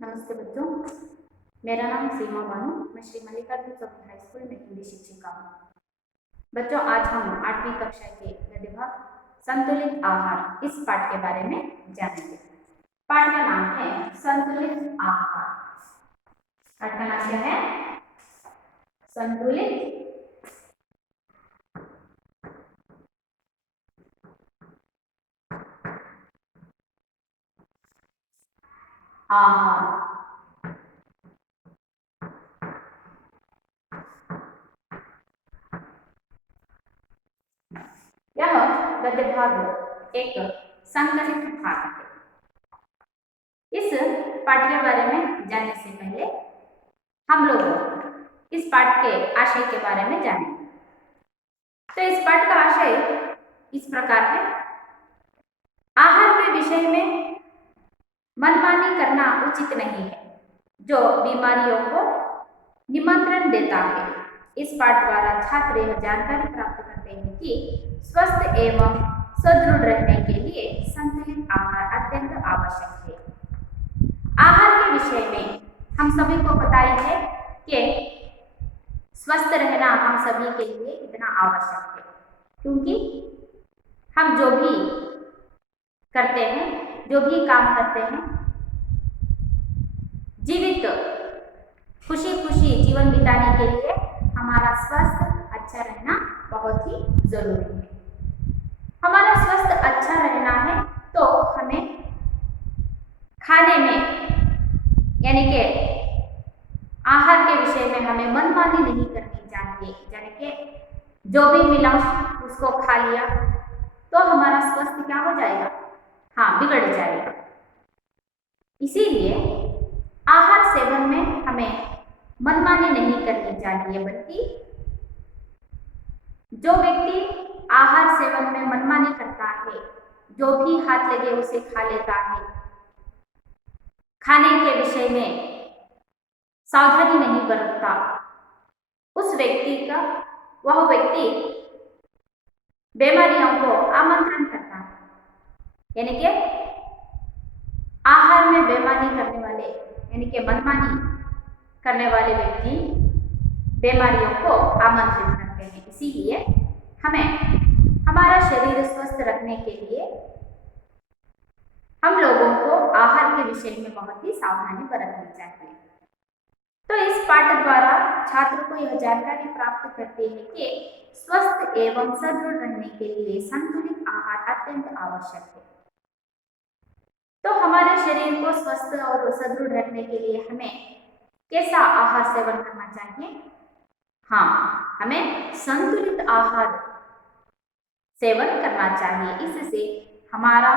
नमस्ते बच्चों, मेरा नाम सीमा बानू। मैं श्री मल्लिकार्जुन चौकी हाई स्कूल में हिंदी शिक्षिका हूँ। बच्चों, आज हम 8वीं कक्षा के गद्य भाग संतुलित आहार इस पाठ के बारे में जानेंगे। पाठ का नाम है संतुलित आहार। पाठ का नाम क्या है? संतुलित आहार। यह गद्य भाग एक संकलित भाग है। इस पाठ के बारे में जानने से पहले हम लोग इस पाठ के आशय के बारे में जानेंगे। तो इस पाठ का आशय इस प्रकार है: आहार के विषय में मनमानी करना उचित नहीं है, जो बीमारियों को निमंत्रण देता है। इस पाठ द्वारा छात्र यह जानकारी प्राप्त करते हैं कि स्वस्थ एवं सुदृढ़ रहने के लिए संतुलित आहार अत्यंत आवश्यक है। आहार के विषय में हम सभी को पता ही है कि स्वस्थ रहना हम सभी के लिए कितना आवश्यक है, क्योंकि हम जो भी करते हैं, जो भी काम करते हैं, जीवित खुशी खुशी जीवन बिताने के लिए हमारा स्वास्थ्य अच्छा रहना बहुत ही जरूरी है। हमारा स्वास्थ्य अच्छा रहना है तो हमें खाने में यानी कि आहार के विषय में हमें मनमानी नहीं करनी चाहिए। यानी कि जो भी मिला उसको खा लिया तो हमारा स्वास्थ्य क्या हो जाएगा? हाँ, बिगड़ जाएगा। इसीलिए आहार सेवन में हमें मनमानी नहीं करनी चाहिए, बल्कि जो व्यक्ति आहार सेवन में मनमानी करता है, जो भी हाथ लगे उसे खा लेता है, खाने के विषय में सावधानी नहीं बरतता, उस व्यक्ति का वह व्यक्ति बीमारियों को आमंत्रण करता है। यानी कि आहार में बेईमानी करने वाले यानी कि मनमानी करने वाले व्यक्ति बीमारियों को आमंत्रित करते हैं। इसीलिए हमें हमारा शरीर स्वस्थ रखने के लिए हम लोगों को आहार के विषय में बहुत ही सावधानी बरतनी चाहिए। तो इस पाठ द्वारा छात्र को यह जानकारी प्राप्त करते हैं कि स्वस्थ एवं सुदृढ़ रहने के लिए संतुलित आहार अत्यंत आवश्यक है। तो हमारे शरीर को स्वस्थ और सुदृढ़ रखने के लिए हमें कैसा आहार सेवन करना चाहिए? हाँ, हमें संतुलित आहार सेवन करना चाहिए। इससे हमारा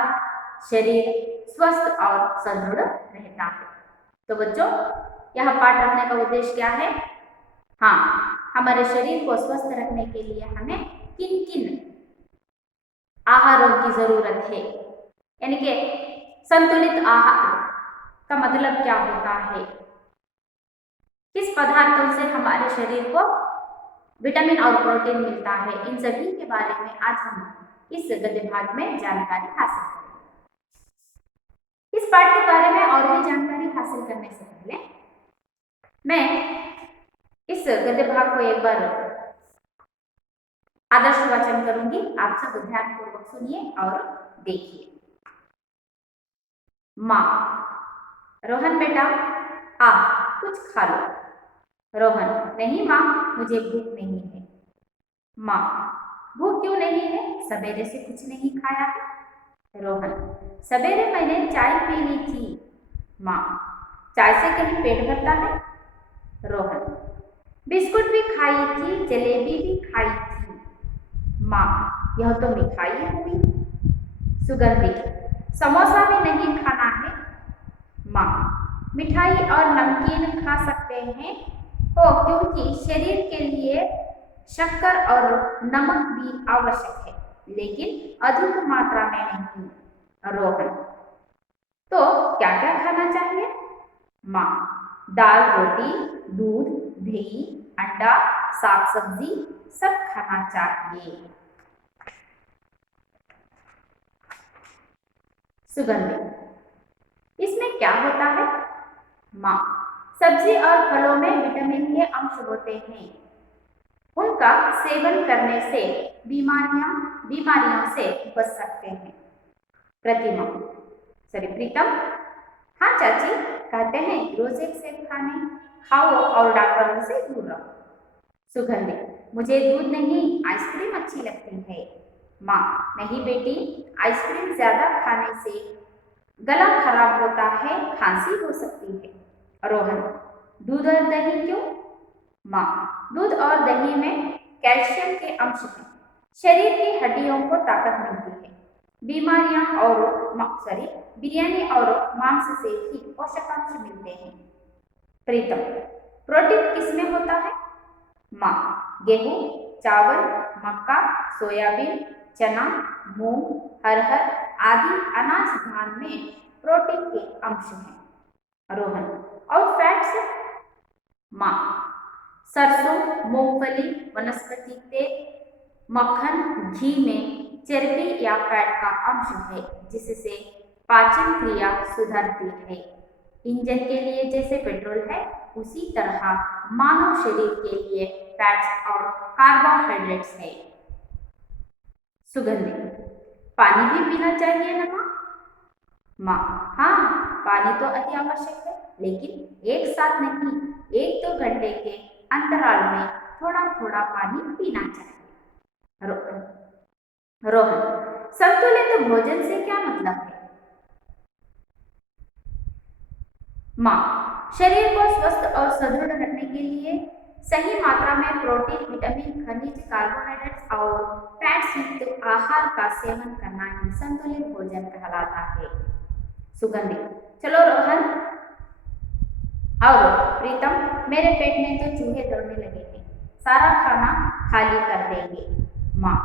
शरीर स्वस्थ और सुदृढ़ रहता है। तो बच्चों, यह पाठ रखने का उद्देश्य क्या है? हाँ, हमारे शरीर को स्वस्थ रखने के लिए हमें किन किन आहारों की जरूरत है, यानी कि संतुलित आहार का मतलब क्या होता है, किस पदार्थों से हमारे शरीर को विटामिन और प्रोटीन मिलता है, इन सभी के बारे में आज हम इस गद्य भाग में जानकारी हासिल करेंगे। इस पाठ के बारे में और भी जानकारी हासिल करने से पहले मैं इस गद्य भाग को एक बार आदर्श वाचन करूंगी। आप सब ध्यानपूर्वक सुनिए और देखिए। माँ: रोहन बेटा, आ कुछ खा लो। रोहन: नहीं माँ, मुझे भूख नहीं है। माँ: भूख क्यों नहीं है? सवेरे से कुछ नहीं खाया है। रोहन: सवेरे मैंने चाय पी ली थी। माँ: चाय से कहीं पेट भरता है? रोहन: बिस्कुट भी खाई थी, जलेबी भी खाई थी। माँ: यह तो मिठाई हुई। सुगंधी: समोसा भी नहीं खाना है। माँ: मिठाई और नमकीन खा सकते हैं क्योंकि शरीर के लिए शक्कर और नमक भी आवश्यक है, लेकिन अधिक मात्रा में नहीं। रोहन: तो क्या क्या खाना चाहिए? माँ: दाल, रोटी, दूध, दही, अंडा, साग सब्जी सब खाना चाहिए। सुगंधी: इसमें क्या होता है? माँ, सब्जी और फलों में विटामिन के अंश होते हैं। उनका सेवन करने से बीमारियों से बच सकते हैं। प्रतिमा, सॉरी प्रीतम, हाँ चाची, कहते हैं रोज एक सेब खाओ और डॉक्टरों से दूर रहो। सुगंधि, मुझे दूध नहीं आइसक्रीम अच्छी लगती है। माँ, नहीं बेटी, आइसक्रीम ज्यादा खाने से गला खराब होता है, खांसी हो सकती है। रोहन, दूध और दही क्यों? माँ, दूध और दही में कैल्शियम के अंश हैं, शरीर की हड्डियों को ताकत मिलती है। बिरयानी और मांस से भी पोषकांश मिलते हैं। प्रीतम, प्रोटीन किसमें होता है? माँ, गेहूं, चावल, मक्का, सोयाबीन, चना, मूंग, अरहर आदि अनाज धान में प्रोटीन के अंश हैं। रोहन, और फैट्स? माँ, सरसों, मूंगफली, वनस्पति तेल, मक्खन, घी में चर्बी या फैट का अंश है, जिससे पाचन क्रिया सुधरती है। इंजन के लिए जैसे पेट्रोल है, उसी तरह मानव शरीर के लिए फैट्स और कार्बोहाइड्रेट्स है। सुगंधि, पानी भी पीना चाहिए ना माँ? माँ, हाँ, पानी तो अति आवश्यक है, लेकिन एक साथ नहीं, 1-2 घंटे के अंतराल में थोड़ा थोड़ा पानी पीना चाहिए। रोहन, संतुलित भोजन से क्या मतलब है? माँ, शरीर को स्वस्थ और सुदृढ़ रखने के लिए सही मात्रा में प्रोटीन, विटामिन, खनिज, कार्बोहाइड्रेट्स और फैट्स युक्त आहार का सेवन करना ही संतुलित भोजन कहलाता है। सुगंधि, चलो रोहन और प्रीतम, मेरे पेट में तो चूहे दौड़ने लगे हैं, सारा खाना खाली कर देंगे। माँ,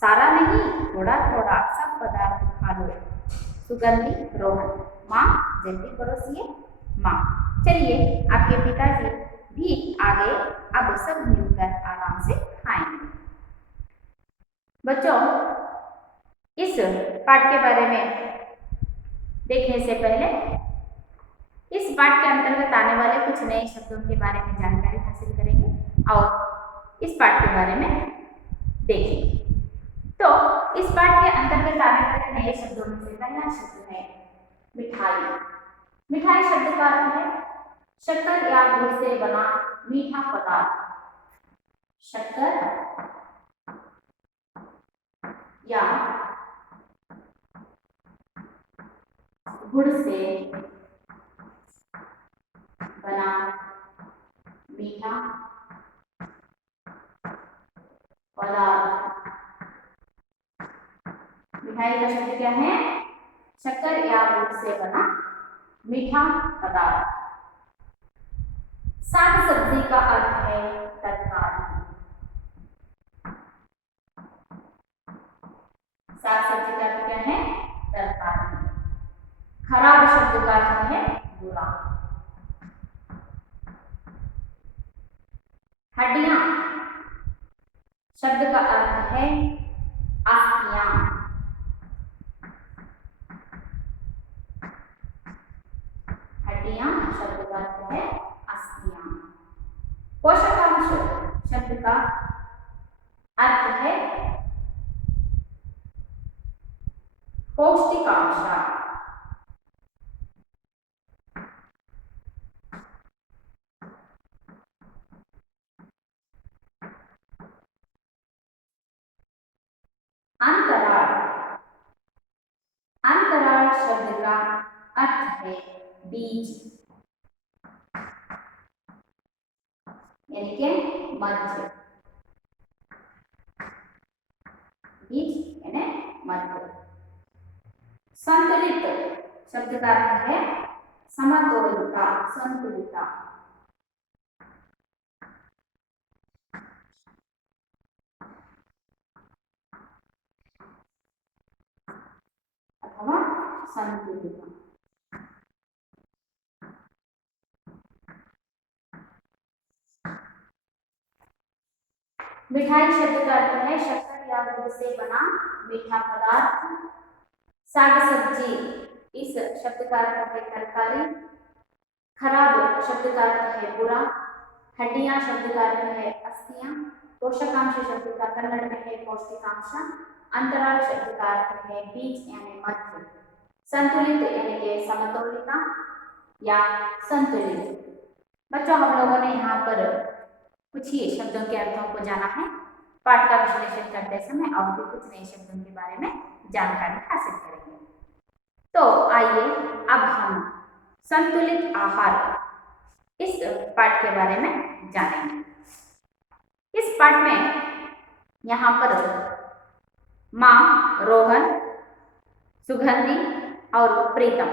सारा नहीं, थोड़ा थोड़ा सब पदार्थ खा लो। सुगंधि, रोहन, माँ जल्दी परोसिए। माँ, चलिए, आपके पिताजी भी आ गए, अब सब मिलकर आराम से खाएंगे। बच्चों, इस पाठ के बारे में देखने से पहले इस पाठ के अंतर्गत आने वाले कुछ नए शब्दों के बारे में जानकारी हासिल करेंगे और इस पाठ के बारे में देखेंगे। तो इस पाठ के अंतर्गत आने वाले नए शब्दों में से पहला शब्द है मिठाई। मिठाई शब्द का अर्थ है शक्कर या गुड़ से बना मीठा पदार्थ। शक्कर या गुड़ से बना मीठा पदार्थ। मिठाई का शब्द क्या है? शक्कर या गुड़ से बना मीठा पदार्थ। साग सब्जी का अर्थ है तरकारी। साग सब्जी का अर्थ क्या है? तरकारी। खराब शब्द का अर्थ है बुरा। हड्डियां शब्द का अर्थ है अस्थियां। हड्डियां शब्द का अर्थ है अस्थियां। पोषकांश शब्द का अर्थ है पौष्टिकांश। अंतराल। अंतराल शब्द का अर्थ है बीज, यानी कि मध्य। बीज यानी मध्य। संतुलित शब्द का अर्थ है समतोलिता, संतुलिता। अथवा संतुलिता। मिठाई शब्द का अर्थ है शक्कर या गुड़ से बना मीठा पदार्थ। साग सब्जी इस शब्द का अर्थ है तरकारी। खराब शब्द का अर्थ है पूरा, हड्डियां शब्द का अर्थ है अस्थियां, पोषकांश शब्द का कन्नड़ में है पौष्टिकांश, अंतराल शब्द का अर्थ है बीच यानी मध्य, संतुलित यानी कि समतोलिता या संतुलित। बच्चों हम लोगों ने यहाँ पर कुछ ही शब्दों के अर्थों को जाना है। पाठ का विश्लेषण करते समय अब भी कुछ नए शब्दों के बारे में जानकारी हासिल करेंगे। तो आइए अब हम संतुलित आहार इस पाठ के बारे में जानेंगे। इस पाठ में यहाँ पर माँ, रोहन, सुगंधी और प्रीतम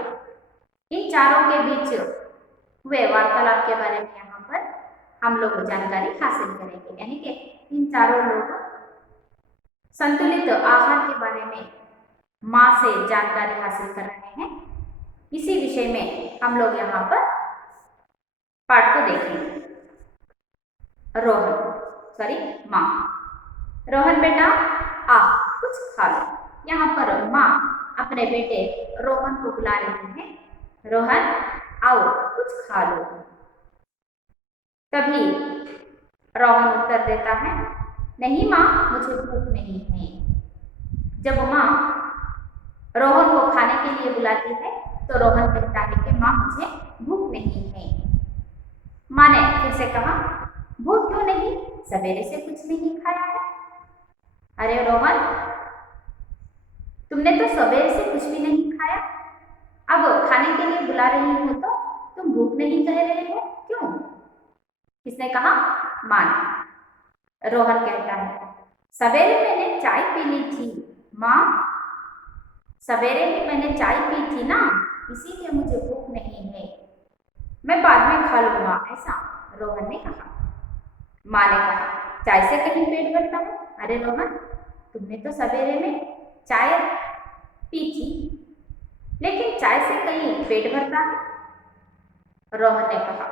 इन चारों के बीच हुए वार्तालाप के बारे में यहाँ पर हम लोग जानकारी हासिल करेंगे। यानी कि इन चारों लोग संतुलित आहार के बारे में माँ से जानकारी हासिल कर रहे हैं। इसी विषय में हम लोग यहाँ पर पाठ को देखेंगे। माँ, रोहन बेटा आ कुछ खा लो। यहाँ पर माँ अपने बेटे रोहन को बुला रही है, रोहन आओ कुछ खा लो। तभी रोहन उत्तर देता है, नहीं माँ मुझे भूख नहीं है। जब माँ रोहन को खाने के लिए बुलाती है तो रोहन कहता है कि माँ मुझे भूख नहीं है। माँ ने फिर से कहा, भूख क्यों नहीं, सवेरे से कुछ नहीं खाया है। अरे रोहन, तुमने तो सवेरे से कुछ भी नहीं खाया, अब खाने के लिए बुला रही हो तो तुम भूख नहीं कह रहे हो, क्यों? किसने कहा? माँ ने। रोहन कहता है, सवेरे मैंने चाय पी ली थी माँ, सवेरे ही मैंने चाय पी थी ना, इसीलिए मुझे भूख नहीं है, मैं बाद में खा लूंगा, ऐसा रोहन ने कहा। माँ ने कहा, चाय से कहीं पेट भरता है? अरे रोहन, तुमने तो सवेरे में चाय पी थी, लेकिन चाय से कहीं पेट भरता है? रोहन ने कहा,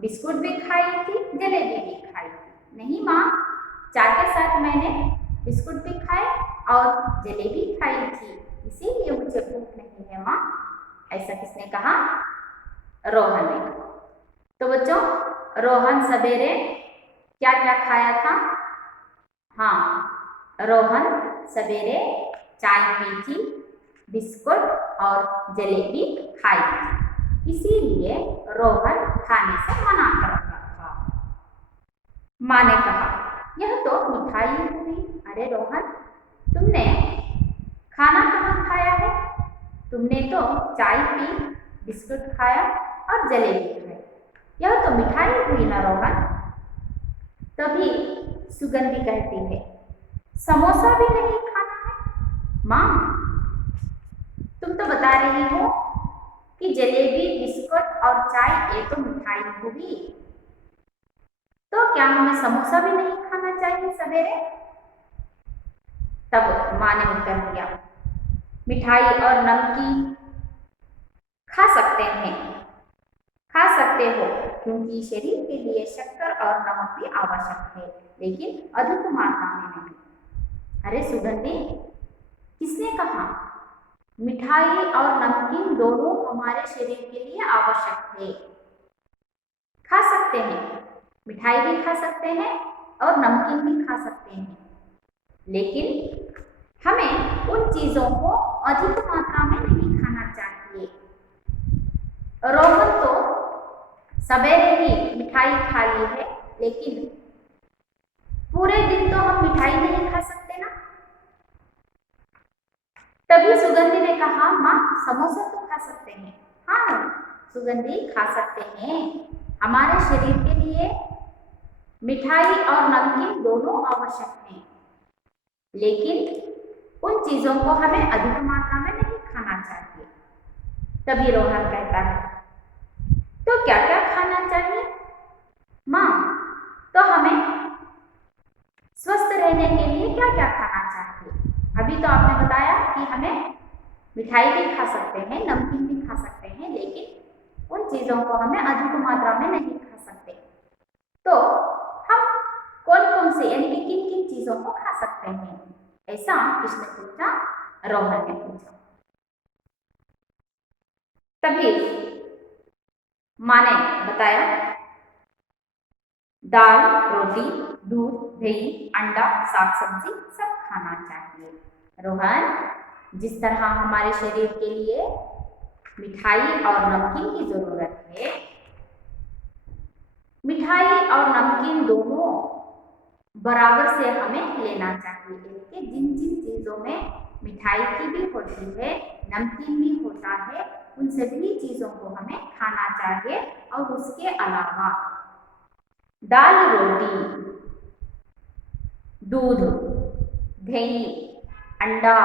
बिस्कुट भी खाई थी, जलेबी भी खाई थी। नहीं माँ, चाय के साथ मैंने बिस्कुट भी खाए और जलेबी खाई थी, इसीलिए मुझे भूख नहीं है माँ, ऐसा किसने कहा? रोहन ने कहा। तो बच्चों, रोहन सवेरे क्या क्या खाया था? हाँ, रोहन सवेरे चाय पी थी, बिस्कुट और जलेबी खाई थी, इसीलिए रोहन खाने से मना कर रहा था। माँ ने कहा, यह तो मिठाई हुई। अरे रोहन, तुमने खाना कहाँ खाया है? तुमने तो चाय पी, बिस्कुट खाया और जलेबी खाई, यह तो मिठाई हुई ना रोहन। तभी सुगंधी कहती है, समोसा भी नहीं खाना है? माँ, तुम तो बता रही हो कि जलेबी, बिस्कुट और चाय ये तो मिठाई हुई, तो क्या हमें समोसा भी नहीं खाना चाहिए सवेरे? तब माँ ने उत्तर दिया, मिठाई और नमकीन खा सकते हो, क्योंकि शरीर के लिए शक्कर और नमक भी आवश्यक है, लेकिन अधिक मात्रा में नहीं। अरे सुगंधी, किसने कहा? मिठाई और नमकीन दोनों हमारे शरीर के लिए आवश्यक है। खा सकते हैं, मिठाई भी खा सकते हैं और नमकीन भी खा सकते हैं, लेकिन हमें उन चीजों को अधिक मात्रा में नहीं खाना चाहिए। रोहन तो सवेरे ही मिठाई खा ली है, लेकिन पूरे दिन तो हम मिठाई नहीं खा सकते ना। तभी सुगंधी ने कहा, माँ समोसा तो खा सकते हैं। हाँ सुगंधी, खा सकते हैं, हमारे शरीर के लिए मिठाई और नमकीन दोनों आवश्यक हैं, लेकिन उन चीजों को हमें अधिक मात्रा में नहीं खाना चाहिए। तभी रोहन कहता है, तो क्या क्या खाना चाहिए? माँ, तो हमें स्वस्थ रहने के लिए क्या क्या खाना चाहिए? अभी तो आपने बताया कि हमें मिठाई भी खा सकते हैं, नमकीन भी खा सकते हैं, लेकिन उन चीजों को हमें अधिक मात्रा में नहीं खा सकते। तो हम कौन कौन से यानी कि किन किन चीजों को खा सकते हैं, ऐसा किसने पूछा? रोहन ने पूछा। तभी माँ ने बताया दाल, रोटी, दूध, दही, अंडा, साग सब्जी सब खाना चाहिए। रोहन, जिस तरह हमारे शरीर के लिए मिठाई और नमकीन की जरूरत है, मिठाई और नमकीन दोनों बराबर से हमें लेना चाहिए। कि जिन जिन चीजों में मिठाई की भी होती है, नमकीन भी होता है, उन सभी चीजों को हमें खाना चाहिए। और उसके अलावा दाल, रोटी, दूध, दही, अंडा,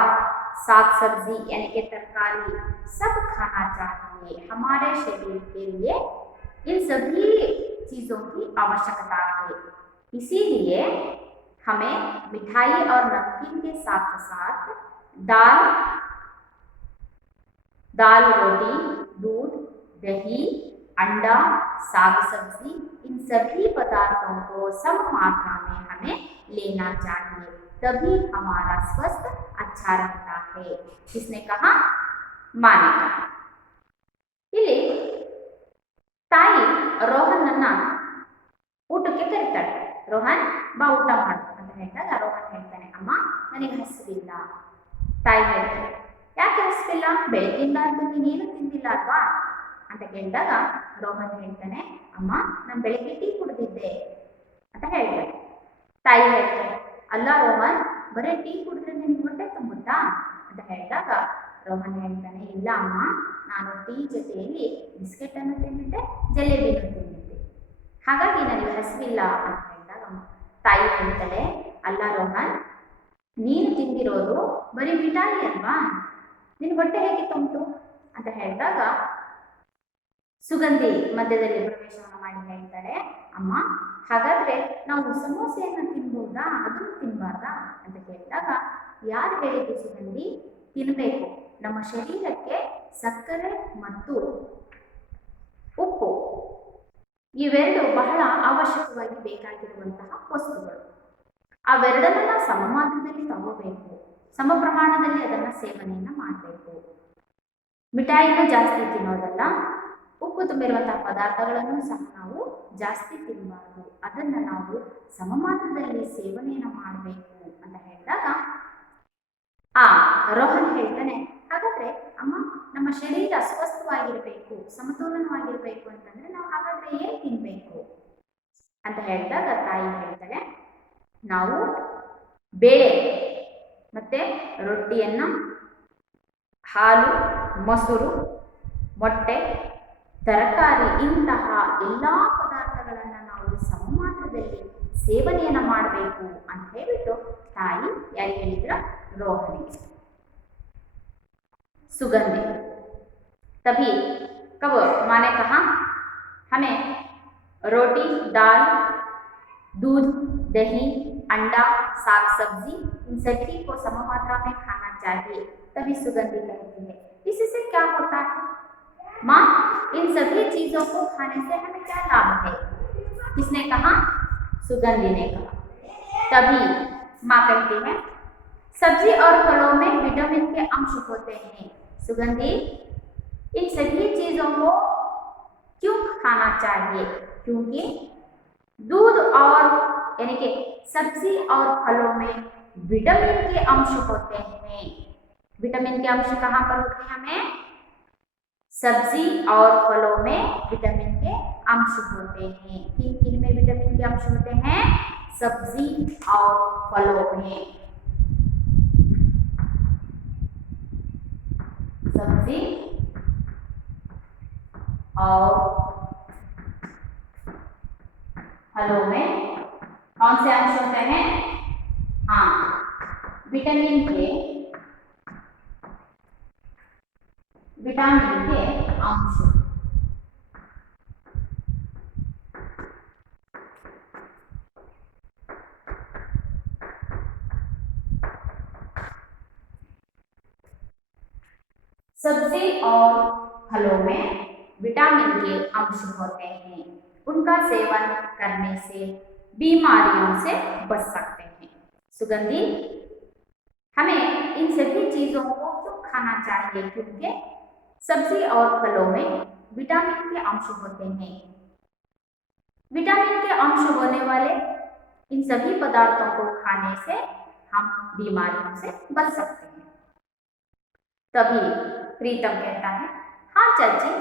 साग सब्जी यानी कि तरकारी सब खाना चाहिए। हमारे शरीर के लिए इन सभी चीजों की आवश्यकता है। इसीलिए हमें मिठाई और नमकीन के साथ साथ दाल, रोटी, दूध, दही, अंडा, साग सब्जी इन सभी पदार्थों को सम मात्रा में हमें लेना चाहिए, तभी हमारा स्वास्थ्य अच्छा रहता है। किसने कहा? माँ ने कहा। ಇಲ್ಲಿ ತಾಯಿ ರೋಹನನ್ನ ಊಟಕ್ಕೆ ಕರೀತಾಳೆ. ರೋಹನ್ ಬಾ ಊಟ ಮಾಡು ಅಂತ ಹೇಳಿದಾಗ ರೋಹನ್ ಹೇಳ್ತಾನೆ, ಅಮ್ಮ ನನಗೆ ಹಸಿವಿಲ್ಲ. ತಾಯಿ ಹೇಳ್ತಾಳೆ, ಯಾಕೆ ಹಸಿವಿಲ್ಲ? ಬೆಳಗ್ಗಿಂದ ಅಂತೂ ನೀನೇನು ತಿಂದಿಲ್ಲ ಅಲ್ವಾ ಅಂತ ಕೇಳಿದಾಗ ರೋಹನ್ ಹೇಳ್ತಾನೆ, ಅಮ್ಮ ನಾನು ಬೆಳಗ್ಗೆ ಟೀ ಕುಡಿದಿದ್ದೆ ಅಂತ ಹೇಳ್ತಾನೆ. ತಾಯಿ ಹೇಳ್ತಾಳೆ, ಅಲ್ಲ ರೋಹನ್, ಬರೀ ಟೀ ಕುಡಿದ್ರೆ ನಿನ್ಗೆ ಹೊಟ್ಟೆ ತುಂಬುತ್ತಾ ಅಂತ ಹೇಳಿದಾಗ ರೋಹನ್ ಹೇಳ್ತಾನೆ, ಇಲ್ಲ ಅಮ್ಮ, ನಾನು ಟೀ ಜೊತೆಯಲ್ಲಿ ಬಿಸ್ಕೆಟ್ ಅನ್ನು ತಿಂದಿದ್ದೆ, ಜಲೇಬಿನೂ ತಿಂದಿದ್ದೆ, ಹಾಗಾಗಿ ನನಗೆ ಹಸಿವಿಲ್ಲ ಅಂತ ಹೇಳಿದಾಗ ತಾಯಿ ಹೇಳ್ತಾಳೆ, ಅಲ್ಲ ರೋಹನ್, ನೀನು ತಿಂದಿರೋದು ಬರೀ ಮಿಠಾಯಿ ಅಲ್ವಾ, ನಿನ್ನ ಹೊಟ್ಟೆ ಹೇಗೆ ತುಂಬಿತು ಅಂತ ಹೇಳಿದಾಗ ಸುಗಂಧಿ ಮಧ್ಯದಲ್ಲಿ ಪ್ರವೇಶವನ್ನು ಮಾಡಿ ಹೇಳ್ತಾಳೆ, ಅಮ್ಮ ಹಾಗಾದ್ರೆ ನಾವು ಸಮೋಸೆಯನ್ನು ತಿನ್ಬಹುದಾ, ಅದನ್ನು ತಿನ್ನಬಾರ್ದಾ ಅಂತ ಕೇಳಿದಾಗ ಯಾರು ಹೇಳಿದ್ದು ಸುಗಂಧಿ? ತಿನ್ನಬೇಕು. ನಮ್ಮ ಶರೀರಕ್ಕೆ ಸಕ್ಕರೆ ಮತ್ತು ಉಪ್ಪು ಇವೆರಡು ಬಹಳ ಅವಶ್ಯಕವಾಗಿ ಬೇಕಾಗಿರುವಂತಹ ವಸ್ತುಗಳು. ಅವೆರಡನ್ನ ನಾವು ಸಮ ಮಾತ್ರದಲ್ಲಿ ತಗೋಬೇಕು, ಸಮ ಪ್ರಮಾಣದಲ್ಲಿ ಅದನ್ನ ಸೇವನೆಯನ್ನ ಮಾಡಬೇಕು. ಮಿಠಾಯಿನೂ ಜಾಸ್ತಿ ತಿನ್ನೋದಲ್ಲ, ಉಪ್ಪು ತುಂಬಿರುವಂತಹ ಪದಾರ್ಥಗಳನ್ನು ಸಹ ನಾವು ಜಾಸ್ತಿ ತಿನ್ನಬಾರ್ದು, ಅದನ್ನ ನಾವು ಸಮ ಮಾತ್ರದಲ್ಲಿ ಸೇವನೆಯನ್ನ ಮಾಡಬೇಕು ಅಂತ ಹೇಳಿದಾಗ ರೋಹನ್ ಹೇಳ್ತಾನೆ, ಹಾಗಾದ್ರೆ ಅಮ್ಮ, ನಮ್ಮ ಶರೀರ ಸ್ವಸ್ಥವಾಗಿರ್ಬೇಕು, ಸಮತೋಲನವಾಗಿರ್ಬೇಕು ಅಂತಂದ್ರೆ ನಾವು ಹಾಗಾದ್ರೆ ಏನ್ ತಿನ್ಬೇಕು ಅಂತ ಹೇಳಿದಾಗ ತಾಯಿ ಹೇಳ್ತಾಳೆ, ನಾವು ಬೇಳೆ ಮತ್ತೆ ರೊಟ್ಟಿಯನ್ನ, ಹಾಲು, ಮೊಸರು, ಮೊಟ್ಟೆ, ತರಕಾರಿ ಇಂತಹ ಎಲ್ಲಾ ಪದಾರ್ಥಗಳನ್ನ ನಾವು ಸಮ ಮಾತ್ರದಲ್ಲಿ ಸೇವನೆಯನ್ನ ಮಾಡಬೇಕು ಅಂತ ಹೇಳ್ಬಿಟ್ಟು ತಾಯಿ ಯಾರಿಗೆ ಹೇಳಿದ್ರ? रोहनी। सुगंधि। तभी कब माँ ने कहा हमें रोटी, दाल, दूध, दही, अंडा, साग सब्जी इन सभी को सम मात्रा में खाना चाहिए, तभी सुगंधि कहती है। इससे क्या होता है माँ? इन सभी चीजों को खाने से हमें क्या लाभ है? किसने कहा? सुगंधि ने कहा। तभी माँ कहती है सब्जी और फलों में विटामिन के अंश होते हैं। सुगंधि, इन सभी चीजों को क्यों खाना चाहिए? क्योंकि दूध और यानी कि सब्जी और फलों में विटामिन के अंश होते हैं। विटामिन के अंश कहाँ पर होते हैं? हमें सब्जी और फलों में विटामिन के अंश होते हैं। किन किन में विटामिन के अंश होते हैं? सब्जी और फलों में। सब्जी और फलों में कौन से अंश होते हैं? विटामिन के अंश। सब्जी और फलों में विटामिन के अंश होते हैं, उनका सेवन करने से बीमारियों से बच सकते हैं। सुगंधि, हमें इन सभी चीजों को क्यों खाना चाहिए? क्योंकि सब्जी और फलों में विटामिन के अंश होते हैं। विटामिन के अंश होने वाले इन सभी पदार्थों को खाने से हम बीमारियों से बच सकते हैं। तभी प्रीतम कहता है, हाँ चाची,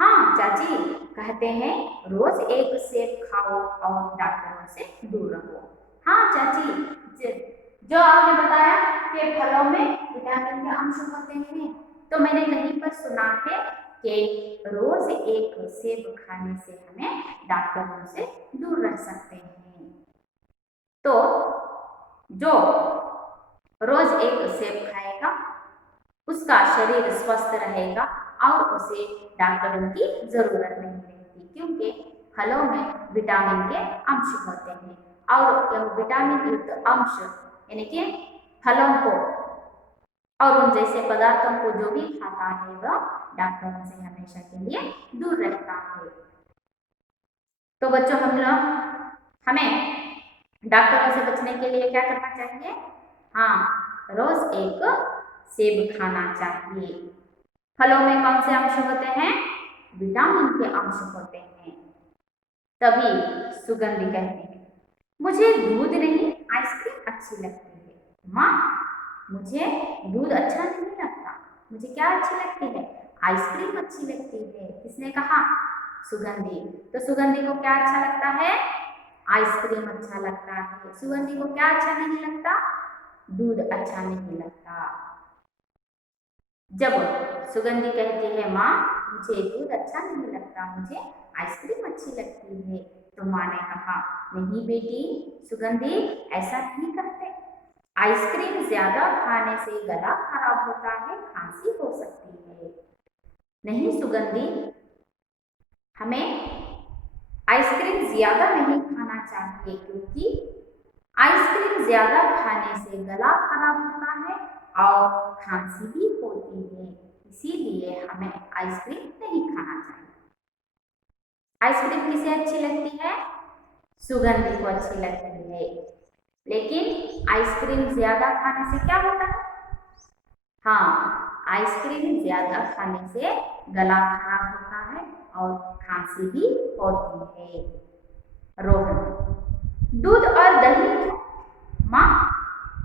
हाँ चाची, कहते हैं रोज एक सेब खाओ और डॉक्टरों से दूर रहो। हाँ चाची, जो आपने बताया कि फलों में विटामिन के अंश होते हैं, तो मैंने कहीं पर सुना है कि रोज एक सेब खाने से हमें डॉक्टरों से दूर रह सकते हैं। तो जो रोज एक सेब खाएगा उसका शरीर स्वस्थ रहेगा और उसे डॉक्टरों की जरूरत नहीं रहती, क्योंकि फलों में विटामिन के अंश होते हैं और यह विटामिन युक्त अंश यानी कि फलों को और उन जैसे पदार्थों को जो भी खाता है वह डॉक्टरों से हमेशा के लिए दूर रहता है। तो बच्चों हमें डॉक्टरों से बचने के लिए क्या करना चाहिए? हाँ, रोज एक सेब खाना चाहिए। फलों में कौन से अंश होते हैं? विटामिन के अंश होते हैं। तभी सुगंधि कहती है, मुझे दूध नहीं आइसक्रीम अच्छी लगती है। माँ, मुझे दूध अच्छा नहीं लगता, मुझे क्या अच्छी लगती है? आइसक्रीम अच्छी लगती है। किसने कहा? सुगंधि। तो सुगंधि को क्या अच्छा लगता है? आइसक्रीम अच्छा लगता है। सुगंधि को क्या अच्छा नहीं लगता? दूध अच्छा नहीं लगता। जब सुगंधि कहती है, माँ मुझे दूध अच्छा नहीं लगता, मुझे आइसक्रीम अच्छी लगती है, तो माँ ने कहा, नहीं बेटी सुगंधि, ऐसा नहीं करते। आइसक्रीम ज्यादा खाने से गला खराब होता है, खांसी हो सकती है। नहीं सुगंधि, हमें आइसक्रीम ज्यादा नहीं खाना चाहिए, क्योंकि आइसक्रीम ज्यादा खाने से गला खराब होता है और खांसी भी होती है, इसीलिए हमें आइसक्रीम नहीं खाना चाहिए। आइसक्रीम किसे अच्छी लगती है? सुगंधि को अच्छी लगती है। लेकिन आइसक्रीम ज्यादा खाने से क्या होता है? हाँ, आइसक्रीम ज्यादा खाने से गला खराब होता है और खांसी भी होती है। रोहन, दूध और दही क्यों? माँ,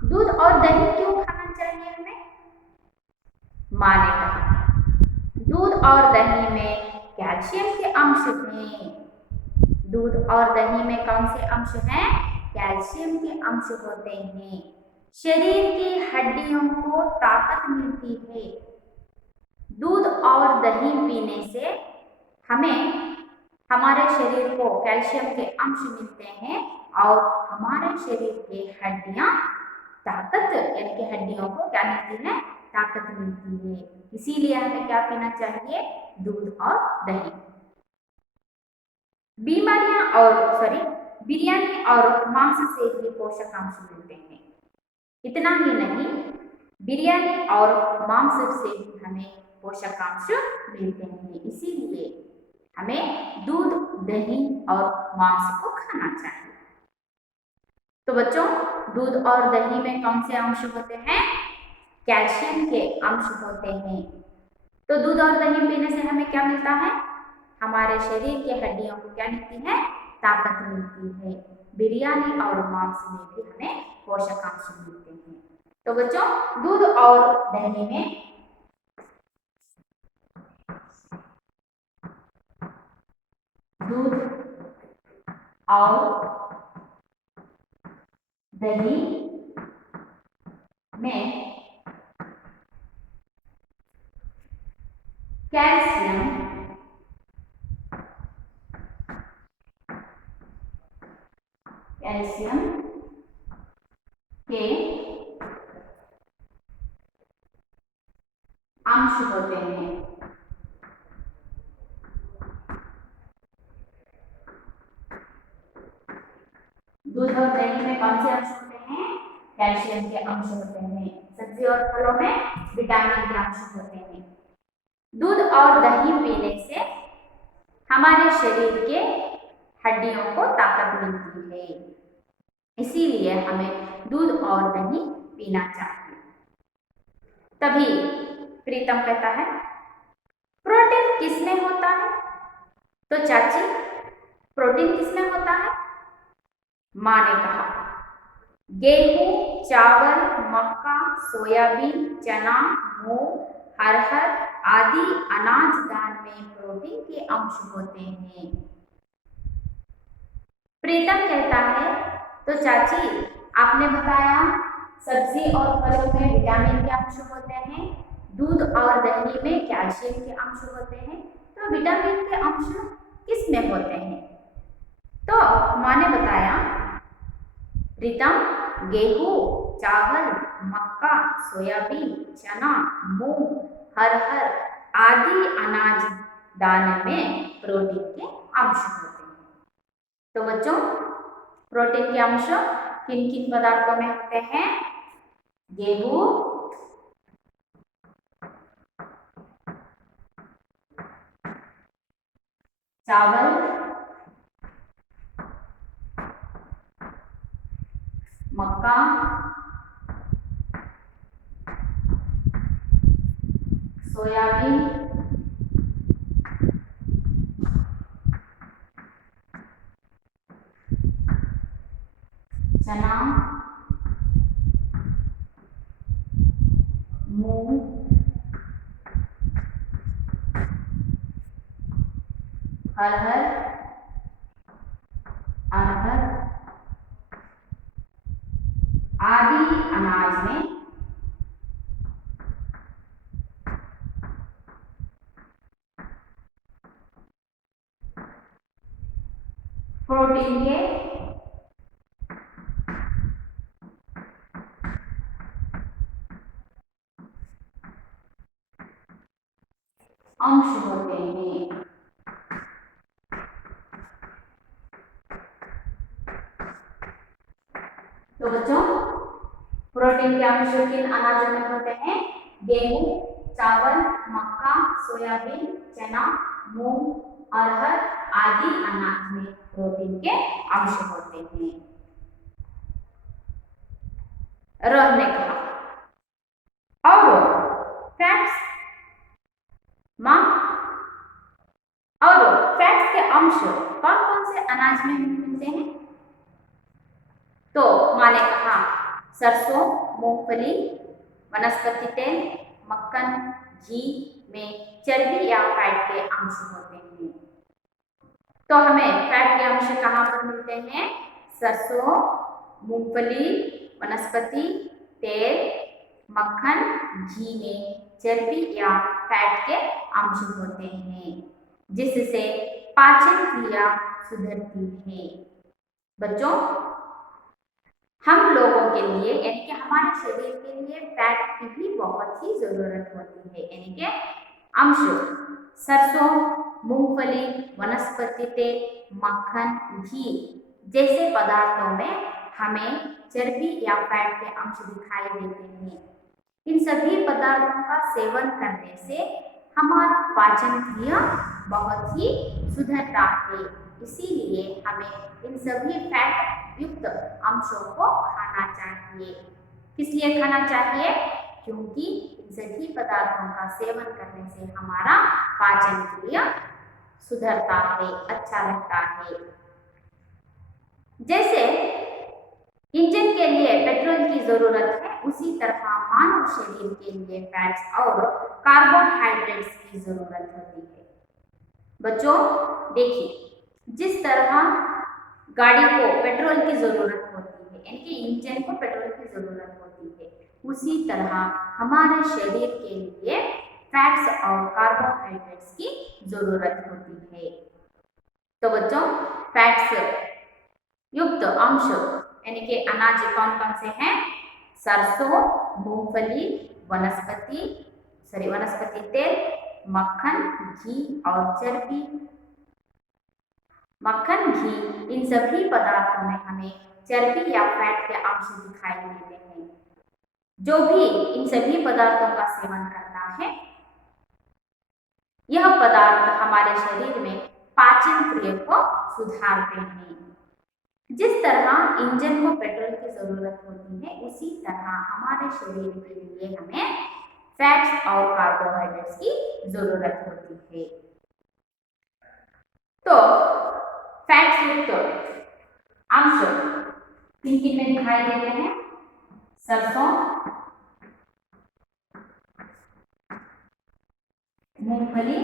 दूध और दही क्यों खाना चाहिए हमें? माँ ने कहा, दूध और दही में कैल्शियम के अंश हैं। दूध और दही में कौन से अंश हैं? कैल्शियम के अंश होते हैं। शरीर की हड्डियों को ताकत मिलती है। दूध और दही पीने से हमें हमारे शरीर को कैल्शियम के अंश मिलते हैं और हमारे शरीर के हड्डियां ताकत यानी कि हड्डियों को क्या मिलती है? ताकत मिलती है। इसीलिए हमें क्या पीना चाहिए? दूध और दही। बिरयानी और मांस से भी पोषकांश मिलते हैं। इतना ही नहीं, बिरयानी और मांस से भी हमें पोषकांश मिलते हैं, इसीलिए हमें दूध, दही और मांस को खाना चाहिए। तो बच्चों, दूध और दही में कौन से अंश होते हैं? कैल्शियम के अंश होते हैं। तो दूध और दही पीने से हमें क्या मिलता है? हमारे शरीर के हड्डियों को क्या मिलती है? ताकत मिलती है। बिरयानी और मांस में भी हमें पोषकांश मिलते हैं। तो बच्चों, दूध और दही में दूध और दही में कैल्शियम के अंश होते हैं। दूध और दही में कौन से अंश होते हैं? कैल्शियम के अंश होते हैं। सब्जी और फलों में विटामिन के अंश होते हैं। दूध और दही पीने से हमारे शरीर के हड्डियों को ताकत मिलती है, इसीलिए हमें दूध और दही पीना चाहिए। तभी प्रीतम कहता है, प्रोटीन किसमें होता है? तो चाची, प्रोटीन किसमें होता है? माँ ने कहा गेहूं, चावल, मक्का, सोयाबीन, चना, मूंग, अरहर आदि अनाज दान में प्रोटीन के अंश होते हैं। प्रीतम कहता है तो चाची, आपने बताया सब्जी और फलों में विटामिन के अंश होते हैं, दूध और दही में कैल्शियम के अंश होते हैं, तो विटामिन के अंश किस में होते हैं? तो माँ ने बताया प्रीतम, गेहूं, चावल, मक्का, सोयाबीन, चना, मूंग, अरहर आदि अनाज दाने में प्रोटीन के अंश होते हैं। तो बच्चों, प्रोटीन के अंश किन किन पदार्थों में होते हैं? गेहूं, चावल, मक्का, सोयाबीन, चना, मूंग, अरहर आदि अनाज में प्रोटीन के अंश होते हैं। तो बच्चों, प्रोटीन के अंश किन अनाजों में होते हैं? गेहूं, चावल, मक्का, सोयाबीन, चना, मूंग, अरहर आदि अनाज में प्रोटीन के अंश होते हैं। रह ने कहा और फैट्स, मां, और फैट्स के अंश कौन कौन से अनाज में मिलते हैं? तो माँ ने कहा सरसों, मूंगफली, वनस्पति तेल, मक्खन, घी में चर्बी या फैट के अंश होते हैं। तो हमें फैट के अंश कहाँ पर मिलते हैं? सरसों, मूंगफली, वनस्पति तेल, मक्खन, घी में चर्बी या फैट के अंश होते हैं, जिससे पाचन क्रिया सुधरती है। बच्चों, हम लोगों के लिए यानी कि हमारे शरीर के लिए फैट की भी बहुत ही जरूरत होती है, यानी कि अंश सरसों, मूंगफली, वनस्पति तेल, मक्खन, घी जैसे पदार्थों में हमें चर्बी या फैट के अंश दिखाई देते हैं। इन सभी पदार्थों का सेवन करने से हमारा पाचन क्रिया बहुत ही सुधरता है, इसीलिए हमें इन सभी फैट युक्त अंशों को खाना चाहिए। किस लिए खाना चाहिए? क्योंकि इन सभी पदार्थों का सेवन करने से हमारा पाचन क्रिया सुधरता है, अच्छा रहता है। जैसे इंजन के लिए पेट्रोल की जरूरत है, उसी तरह मानव शरीर के लिए फैट्स और कार्बोहाइड्रेट्स की जरूरत होती है। बच्चों देखिए, जिस तरह गाड़ी को पेट्रोल की जरूरत होती है, यानी कि इंजन को पेट्रोल की जरूरत होती है, उसी तरह हमारे शरीर के लिए फैट्स और कार्बोहाइड्रेट्स की जरूरत होती है। तो बच्चों, फैट्स युक्त अंश यानी कि अनाज कौन कौन से हैं? सरसों, मूंगफली, वनस्पति तेल, मक्खन, घी और चर्बी। मक्खन, घी इन सभी पदार्थों में हमें चर्बी या फैट के अंश दिखाई देते हैं। जो भी इन सभी पदार्थों का सेवन करता है, यह पदार्थ हमारे शरीर में पाचन क्रिया को सुधारते हैं। जिस तरह इंजन को पेट्रोल की जरूरत होती है, उसी तरह हमारे शरीर के लिए हमें फैट्स और कार्बोहाइड्रेट्स की जरूरत होती है। तो फैट्स युक्त अंश किन किन में दिखाई देते हैं? सरसों, मूंगफली,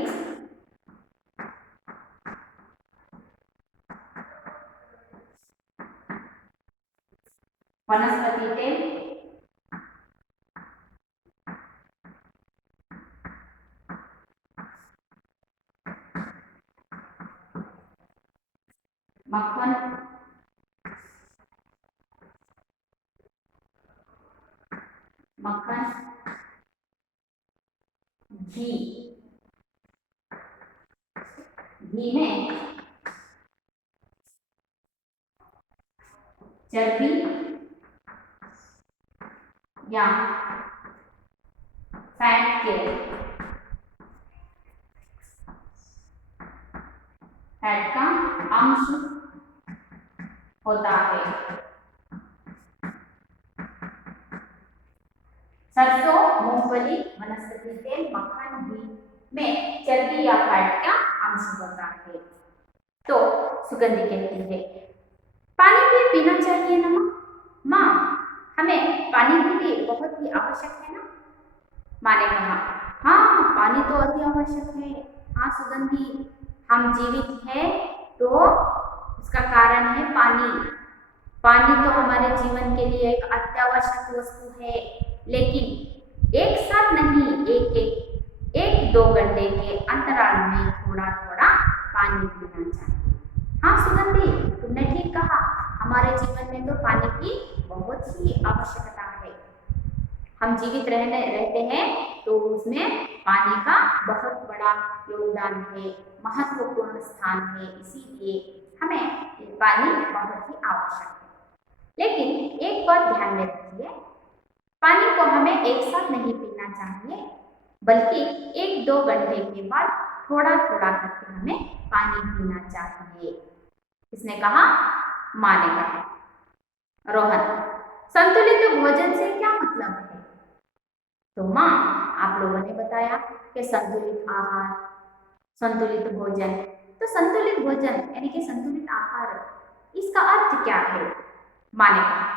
वनस्पति तेल, मक्खन, मक्खन, घी, घी में चर्बी या फैट के फैट का अंश होता है। सरसों, मूंगफली, वनस्पति तेल, मक्खन, घी में चर्बी या फैट का अंश होता है। तो सुगंधी कहती है पानी भी पीना चाहिए ना माँ? हमें पानी के लिए बहुत ही आवश्यक है ना? माँ ने कहा हाँ, पानी तो अति आवश्यक है। हाँ सुगंधी, हम जीवित हैं तो उसका कारण है पानी। पानी तो हमारे जीवन के लिए एक अत्यावश्यक वस्तु है, लेकिन एक साथ नहीं, एक दो घंटे के अंतराल में थोड़ा थोड़ा पानी पीना चाहिए। हाँ सुगंधी, तुमने ठीक कहा, हमारे जीवन में तो पानी की बहुत ही आवश्यकता है। हम जीवित रहते हैं तो उसमें पानी का बहुत बड़ा योगदान है, महत्वपूर्ण स्थान है, इसीलिए हमें पानी बहुत ही आवश्यक है। लेकिन एक बात ध्यान में रखिए, पानी को हमें एक साथ नहीं पीना चाहिए, बल्कि एक दो घंटे के बाद थोड़ा थोड़ा करके हमें पानी पीना चाहिए। किसने कहा? माँ ने कहा। रोहन, संतुलित भोजन से क्या मतलब है? तो माँ, आप लोगों ने बताया कि संतुलित आहार, संतुलित भोजन। तो संतुलित भोजन यानी कि संतुलित आहार, इसका अर्थ क्या है? माँ ने कहा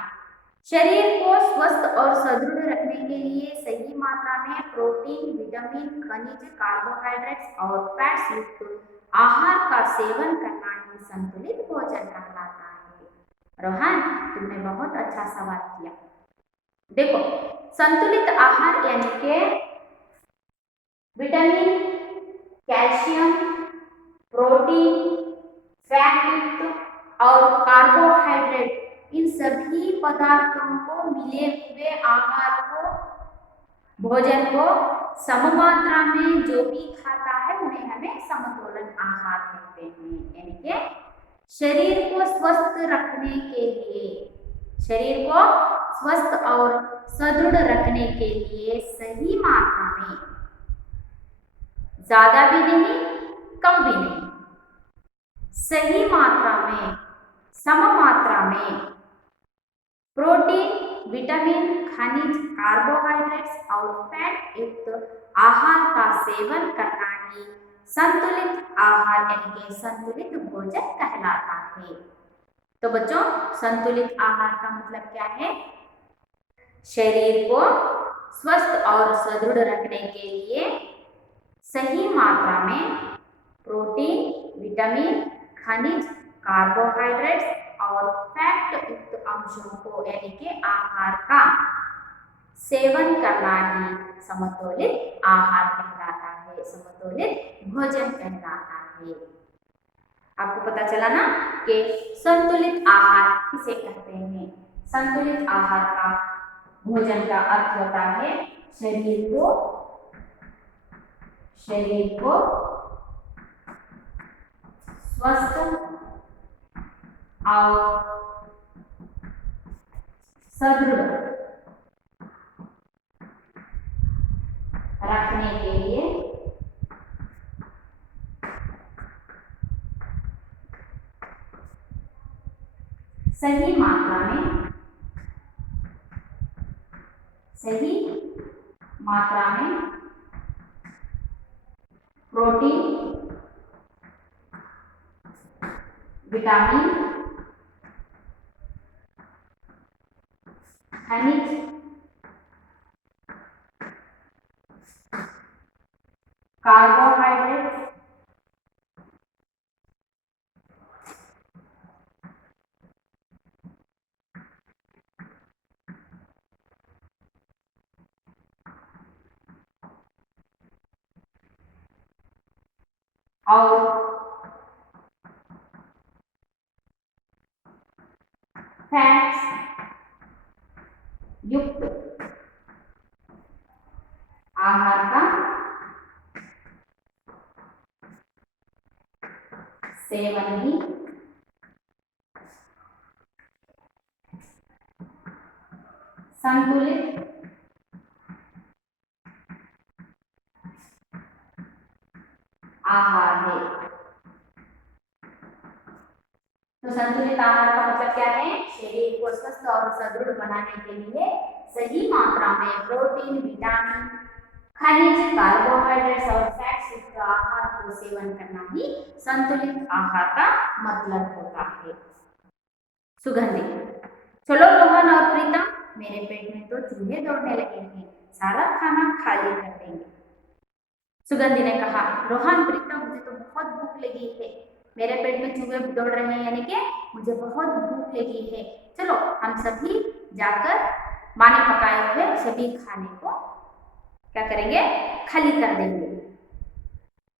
शरीर को स्वस्थ और सुदृढ़ रखने के लिए सही मात्रा में प्रोटीन, विटामिन, खनिज, कार्बोहाइड्रेट्स और फैट्स युक्त आहार का सेवन करना ही संतुलित भोजन कहलाता है। रोहन, तुमने बहुत अच्छा सवाल किया। देखो, संतुलित आहार यानी कि विटामिन, कैल्शियम, प्रोटीन, फैट युक्त और कार्बोहाइड्रेट, इन सभी पदार्थों को मिले हुए आहार को, भोजन को सममात्रा में जो भी खाता है उन्हें हमें समतोलन आहार कहते हैं। यानी कि शरीर को स्वस्थ रखने के लिए, शरीर को स्वस्थ और सुदृढ़ रखने के लिए सही मात्रा में, ज्यादा भी नहीं कम भी नहीं, सही मात्रा में, सम मात्रा में प्रोटीन, विटामिन, खनिज, कार्बोहाइड्रेट्स और फैट युक्त आहार का सेवन करना ही संतुलित आहार यानी कि संतुलित भोजन कहलाता है। तो बच्चों, संतुलित आहार का मतलब क्या है? शरीर को स्वस्थ और सुदृढ़ रखने के लिए सही मात्रा में प्रोटीन, विटामिन, खनिज, कार्बोहाइड्रेट्स और फैट युक्त अंशों को यानी कि आहार का सेवन करना ही समतोलित आहार कहलाता है, समतोलित भोजन कहलाता है। आपको पता चला ना कि संतुलित आहार किसे कहते हैं? संतुलित आहार का भोजन का अर्थ होता है शरीर को स्वस्थ और सुदृढ़ रखने के लिए सही मात्रा मात्रा में प्रोटीन, विटामिन, खनिज, कार्बोहाइड्रेट और फैट्स युक्त आहार का सेवन भी संतुलित आहार है। तो संतुलित आहार का मतलब क्या है? शरीर को स्वस्थ और सुदृढ़ बनाने के लिए सही मात्रा में प्रोटीन, विटामिन, खनिज, कार्बोहाइड्रेट्स और फैट्स युक्त आहार को सेवन करना ही संतुलित आहार का मतलब होता है। सुगंधि, चलो रोहन और प्रीतम, मेरे पेट में तो चूहे दौड़ने लगे हैं, सारा खाना खाली कर देंगे। सुगंधि ने कहा, रोहन, प्रीतम, मुझे तो बहुत भूख लगी है, मेरे पेट में चूहे दौड़ रहे हैं, यानी कि मुझे बहुत भूख लगी है। चलो हम सभी जाकर माँ ने पकाए हुए सभी खाने को क्या करेंगे? खाली कर देंगे।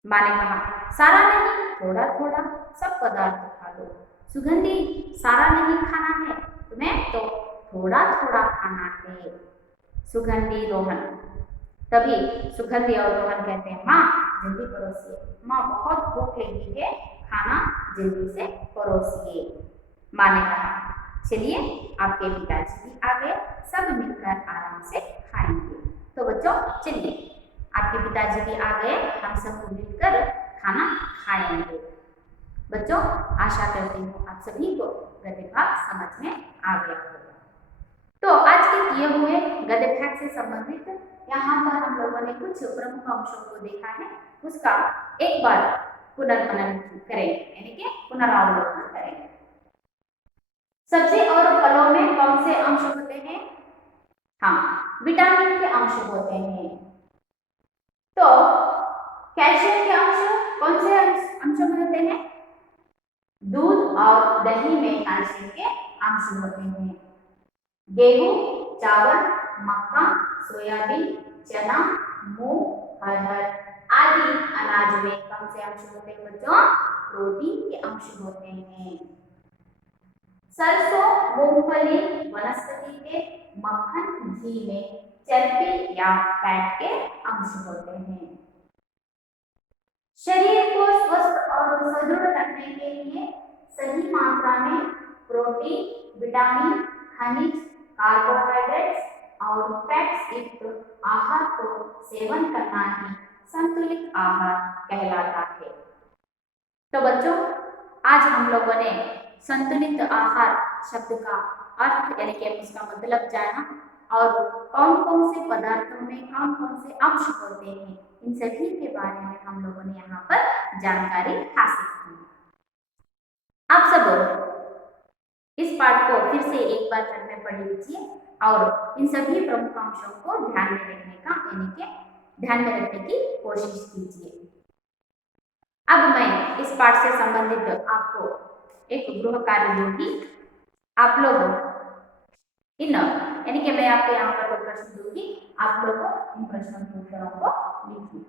माँ ने कहा, सारा नहीं, थोड़ा थोड़ा सब पदार्थ खा लो। सुगंधि, सारा नहीं खाना है, तुम्हें तो थोड़ा थोड़ा खाना है। सुगंधि, रोहन, तभी सुगंधि और रोहन कहते हैं, माँ जल्दी परोसिए, माँ बहुत भूख लगी है, खाना जल्दी से परोसिए। माँ ने कहा, चलिए आपके पिताजी भी आ गए, सब मिलकर आराम से खाएंगे। तो बच्चों चलिए, आपके पिताजी भी आ गए, हम सब मिलकर खाना खाएंगे। बच्चों आशा करती हूँ आप सभी को गद्य भाग समझ में आ गया होगा। तो आज के किए हुए गद्य भाग से संबंधित यहाँ पर हम लोगों ने कुछ प्रमुख अंशों को देखा है, उसका एक बार पुनर्मनन करेंगे, यानी कि पुनरावलोकन करेंगे। सब्जी और फलों में कौन से अंश होते हैं? हाँ, विटामिन के अंश होते हैं। तो कैल्शियम के अंश कौन से अंशों में होते हैं? दूध और दही में कैल्शियम के अंश होते हैं। गेहूं, चावल, मक्का, सोयाबीन, चना, मूंग, अरहर आदि अनाज में कौन से अंश होते हैं बच्चों? प्रोटीन के अंश होते हैं। सरसों, मूंगफली, वनस्पति के मक्खन, घी में चर्बी या फैट के अंश होते हैं। शरीर को स्वस्थ और सुदृढ़ रखने के लिए सही मात्रा में प्रोटीन, विटामिन, खनिज, कार्बोहाइड्रेट्स और फैट्स युक्त आहार को सेवन करना ही संतुलित आहार कहलाता है। तो बच्चों आज हम लोगों ने संतुलित आहार शब्द का अर्थ यानी कि उसका मतलब जाना और कौन कौन से पदार्थों में कौन कौन से अंश होते हैं, इन सभी के बारे में हम लोगों ने यहाँ पर जानकारी हासिल की। आप सब इस पाठ को फिर से एक बार घर में पढ़ लीजिए और इन सभी प्रमुख अंशों को ध्यान में रखने का यानी कि ध्यान में रखने की कोशिश कीजिए। अब मैं इस पाठ से संबंधित आपको एक गृह कार्य दूंगी। आप लोग इन यानी कि मैं आपको यहाँ पर कोई प्रश्न दूंगी, आप लोग इन प्रश्नों के उत्तरों को लिखिए।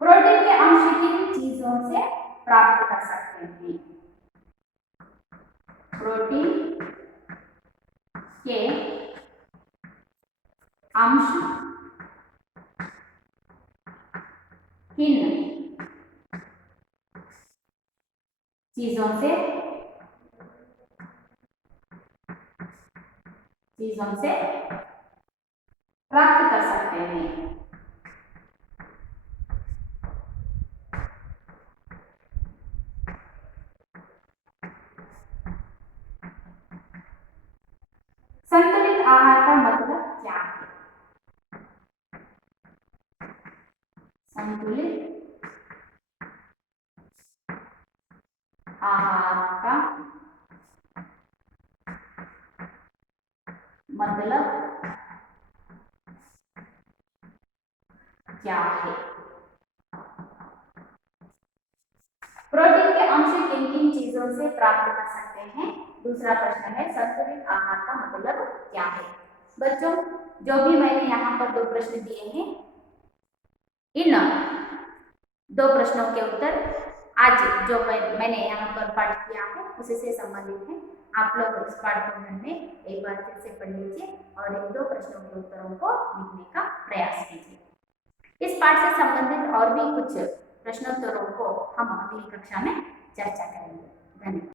प्रोटीन के अंश किन चीजों से प्राप्त कर सकते हैं? प्रोटीन के अंश किन चीजों से प्राप्त कर सकते हैं? मतलब क्या है? प्रोटीन के अंश किन किन चीजों से प्राप्त कर सकते हैं? दूसरा प्रश्न है संतुलित आहार का मतलब क्या है? बच्चों, जो भी मैंने यहाँ पर 2 प्रश्न दिए हैं, इन 2 प्रश्नों के उत्तर आज जो मैंने यहाँ पर पाठ किया है उसी से संबंधित है। आप लोग इस पाठ को घर में एक बार फिर से पढ़ लीजिए और इन 2 प्रश्नों के उत्तरों को लिखने का प्रयास कीजिए। इस पाठ से संबंधित और भी कुछ प्रश्नोत्तरों को हम अगली कक्षा में चर्चा करेंगे। धन्यवाद।